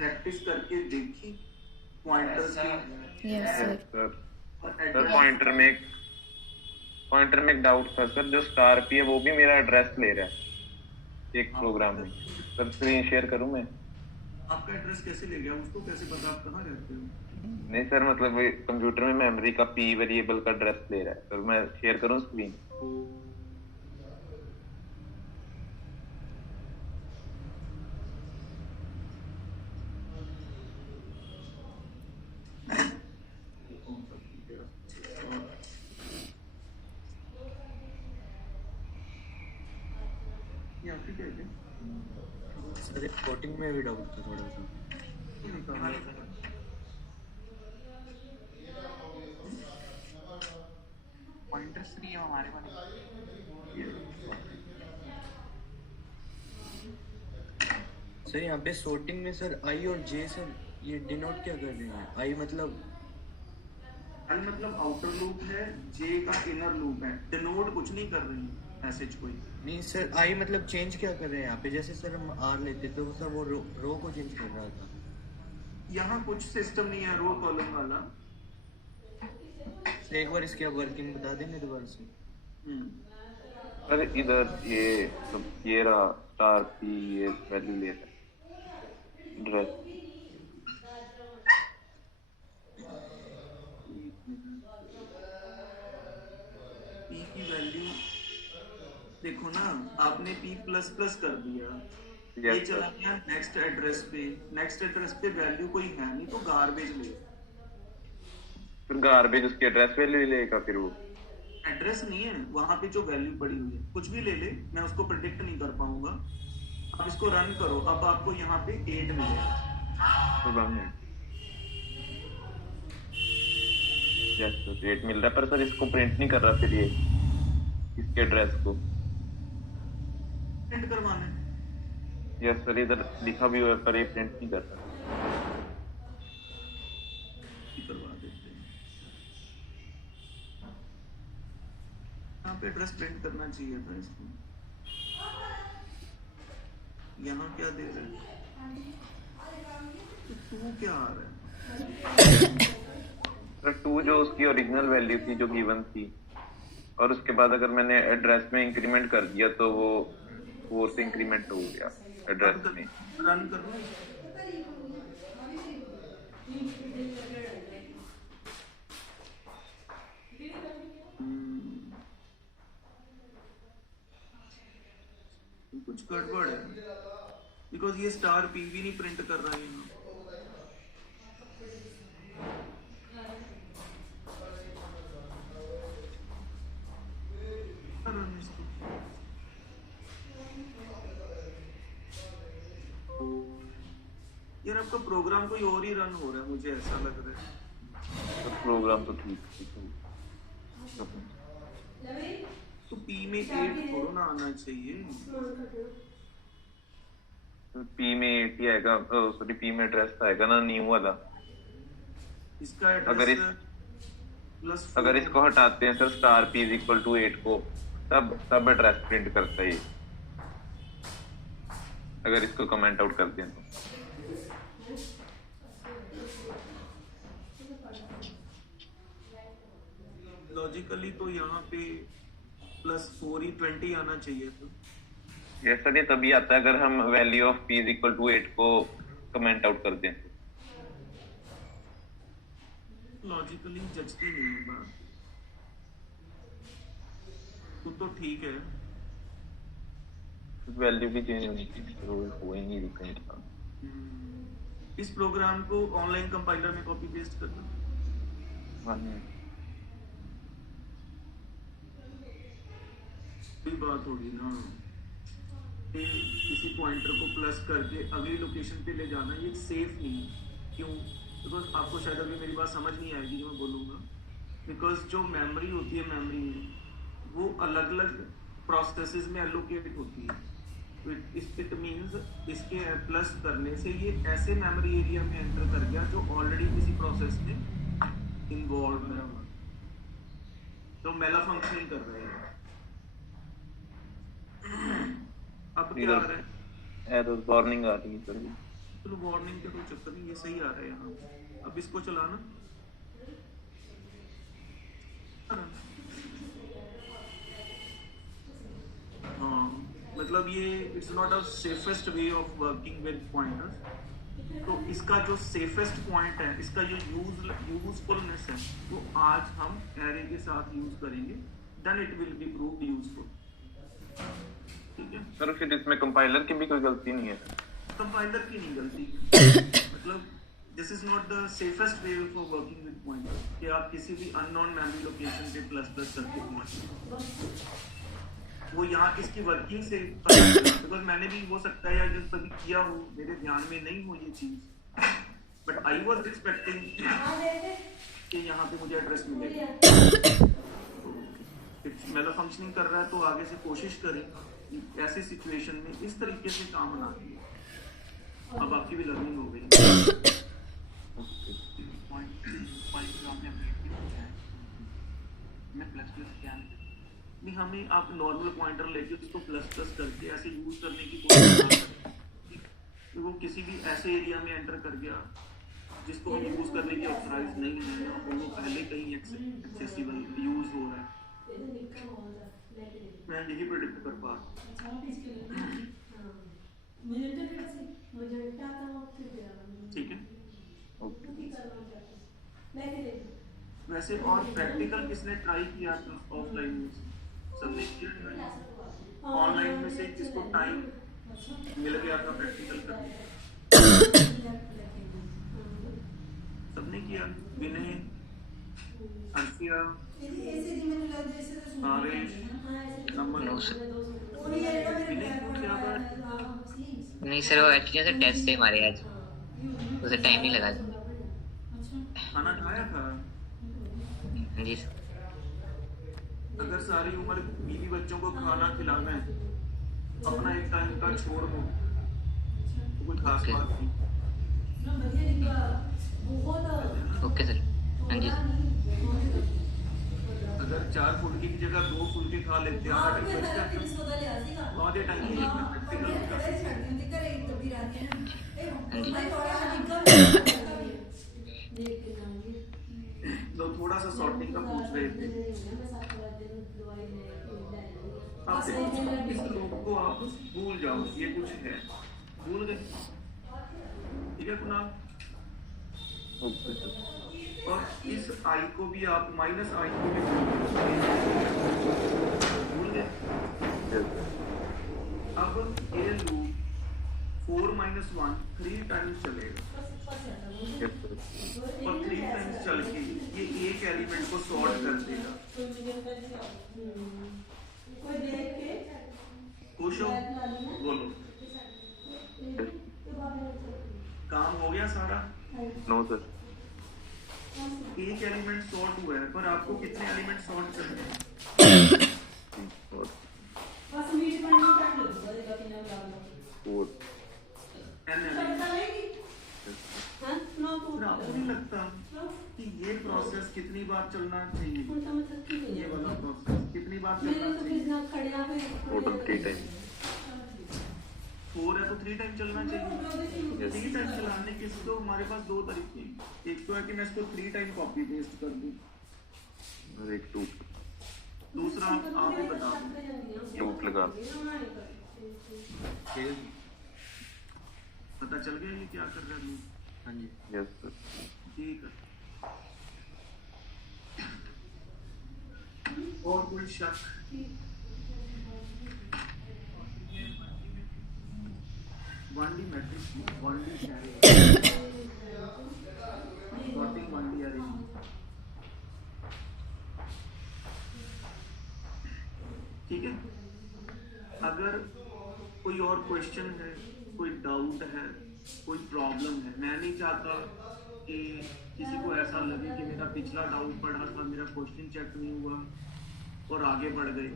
Practice करके देखी pointers की? Yes sir. सर पॉइंटर में एक डाउट था सर, जो स्टार पी है वो भी मेरा एड्रेस ले रहा है एक प्रोग्राम में। सर स्क्रीन शेयर करूं मैं? आपका एड्रेस कैसे ले गया? उसको कैसे पता आप कहाँ रहते हो? नहीं सर, मतलब कंप्यूटर में मेमोरी का पी वेरिएबल का एड्रेस ले रहा है सर। मैं शेयर करूं स्क्रीन? सर कोटिंग में भी डाउट था थोड़ा सा। पॉइंटर्स नहीं है हमारे वाले। सर यहाँ पे sorting में सर आई और जे सर ये डिनोट क्या कर रहे हैं? आई मतलब आउटर लूप है, जे का इनर लूप है। डिनोट कुछ नहीं कर रही है मैसेज कोई। नहीं सर, आई मतलब चेंज क्या कर रहे हैं यहाँ पे? जैसे सर हम आर लेते तो सर वो रो को चेंज कर रहा था। यहाँ कुछ सिस्टम नहीं है रो कॉलम वाला। सर एक बार इसकी आप वर्किंग बता देंगे दोबारा से? सर इधर ये रहा स्टार पी, ये वैल्यू ले रहा है एड्रेस। पी की वैल्यू देखो ना, आपने p प्लस प्लस कर दिया। ये चला गया नेक्स्ट एड्रेस पे। नेक्स्ट एड्रेस पे वैल्यू कोई है नहीं तो गार्बेज ले। फिर गार्बेज उसके एड्रेस वैल्यू लेगा? फिर वो एड्रेस नहीं है वहां पे, जो वैल्यू पड़ी हुई है कुछ भी ले ले, मैं उसको प्रेडिक्ट नहीं कर पाऊंगा। आप इसको रन करो, अब आपको यहाँ पे 8 मिलेगा। यस सर 8 मिल रहा है, पर सर इसको प्रिंट नहीं कर रहा फिर ये इसके एड्रेस को प्रिंट करवाना है। यस सर इधर लिखा भी हुआ है पर ये प्रिंट नहीं कर रहा। करवा देते हैं। यहाँ पे एड्रेस प्रिंट करना चाहिए था इसको। यहाँ क्या दे रहे हैं? तो 2 क्या आ रहा है? सर 2 जो उसकी ओरिजिनल वैल्यू थी जो गिवन थी, और उसके बाद अगर मैंने एड्रेस में इंक्रीमेंट कर दिया तो वो से इंक्रीमेंट हो गया एड्रेस में। रन करो। कुछ गड़बड़ है बिकॉज ये स्टार पी भी नहीं प्रिंट कर रहा है यहाँ। यार आपका प्रोग्राम कोई और ही रन हो रहा है, मुझे ऐसा लग रहा है। तो प्रोग्राम तो ठीक तो पी में 8 थोड़ा ना आना चाहिए। पी में 8 ही आएगा, सॉरी पी में एड्रेस आएगा ना न्यू वाला। इसका एड्रेस अगर इसको हटाते हैं sir star p is equal to 8 को, तब एड्रेस प्रिंट करता है। अगर इसको कमेंट आउट करते हैं तो लॉजिकली तो यहाँ पे +4 ही 20 आना चाहिए था। ये सर ये तभी आता है अगर हम value of p is equal to 8 को कमेंट आउट कर दें। लॉजिकली जचती नहीं है बात। तो ठीक है, वैल्यू भी चेंज होनी चाहिए, हो ही नहीं रही कहीं। इस प्रोग्राम को ऑनलाइन कंपाइलर में कॉपी पेस्ट कर दो। बात होगी ना, किसी पॉइंटर को प्लस करके अगली लोकेशन पे ले जाना, ये सेफ नहीं। क्यों? बिकॉज आपको शायद अभी मेरी बात समझ नहीं आएगी जो मैं बोलूँगा। बिकॉज जो मेमोरी होती है, मेमोरी में वो अलग अलग प्रोसेसेस में एलोकेट होती है। इट मीन्स इसके प्लस करने से ये ऐसे मेमोरी एरिया में एंटर कर गया जो ऑलरेडी किसी प्रोसेस में इन्वॉल्व है, तो मेला फंक्शनिंग कर रहे हैं। अब क्या आ रहा है? एरर वार्निंग आ रही है सर। चलो वार्निंग का कोई चक्कर नहीं, ये सही आ रहा है यहाँ। अब इसको चलाना। हाँ, मतलब ये it's not a safest way of working with pointers. तो इसका जो सेफेस्ट पॉइंट है, इसका जो यूजफुलनेस है, वो आज हम एरे के साथ यूज करेंगे, then it will be proved useful. ठीक है सर, फिर इसमें कंपाइलर की भी कोई गलती नहीं है? कंपाइलर की नहीं गलती, मतलब this is not the safest way for working with pointer कि आप किसी भी अननोन मेमोरी लोकेशन पे प्लस प्लस करके पहुंचे। वो यहाँ किसकी वर्किंग से, बिकॉज मैंने भी हो सकता है यार जब कभी किया हो, मेरे ध्यान में नहीं हो ये चीज, बट आई वाज एक्सपेक्टिंग कि यहाँ पे मुझे एड्रेस मिलेगा। मेरा फंक्शनिंग कर रहा है तो आगे से कोशिश करें कि ऐसी सिचुएशन में इस तरीके से काम ना किए। अब आपकी भी लर्निंग हो गई। नहीं, हमें आप नॉर्मल पॉइंटर लेके उसको प्लस प्लस करके ऐसे यूज करने की कोशिश ना करें कि वो किसी भी ऐसे एरिया में एंटर कर गया जिसको हम यूज करने की ऑथराइज नहीं है, और वो पहले कहीं एक्सेसिबल यूज हो रहा है। मैं यही प्रेडिक्ट कर पा रहा हूँ। ठीक है, वैसे और प्रैक्टिकल किसने ट्राई किया था ऑफलाइन में? सबने किया। ऑनलाइन में से किसको टाइम मिल गया था प्रैक्टिकल करने? सबने किया। विनय, अर्शिया, आवेश, अमन। विनय को क्या बात? नहीं सर, वो एक्चुअली सर टेस्ट से हमारे आज उसे टाइम नहीं लगा। खाना खाया था? हाँ जी सर। अगर सारी उम्र बीवी बच्चों को खाना खिलाना है, अपना एक टाइम का छोड़ दो तो कोई खास बात नहीं। Okay sir. हाँ जी सर। अगर 4 फुल्की की जगह 2 फुल्के खा लेते हैं, आधा टाइम बच जाता है। आधे टाइम में प्रैक्टिकल तो थोड़ा सा सॉर्टिंग का पूछ रहे थे। आप देखो, इस लोग को आप भूल जाओ, ये कुछ है, भूल गए। ठीक है कुनाल? और इस आई को भी आप माइनस आई को भी भूल गए। अब ये लूप 4 - 1 3 टाइम्स चलेगा, और 3 टाइम्स चल के ये एक एलिमेंट को सॉर्ट कर देगा। खुश हो? बोलो, काम हो गया सारा? No sir. एक एलिमेंट सॉर्ट हुआ है, पर आपको कितने एलिमेंट सॉर्ट करने हैं? 4 n एलिमेंट। फिर आपको नहीं लगता कि ये प्रोसेस कितनी बार चलना चाहिए? ये वाला प्रोसेस कितनी बार चलना चाहिए? Total 3 time. 4 है तो 3 टाइम चलना चाहिए। 3 टाइम चलाने के तो हमारे पास 2 तरीके हैं। एक तो है कि मैं इसको 3 टाइम कॉपी पेस्ट कर दूं, और एक लूप दूसरा आप ही बता दो। लूप लगा। पता चल गया ये क्या कर रहा है? हाँ जी। Yes sir. ठीक है। और कोई शक? One D matrix, one D sorting, one D arrange. ठीक है। अगर कोई और क्वेश्चन है, कोई डाउट है, कोई प्रॉब्लम है, मैं नहीं चाहता कि किसी को ऐसा लगे कि मेरा पिछला डाउट पढ़ा था, मेरा क्वेश्चन चेक नहीं हुआ और आगे बढ़ गए।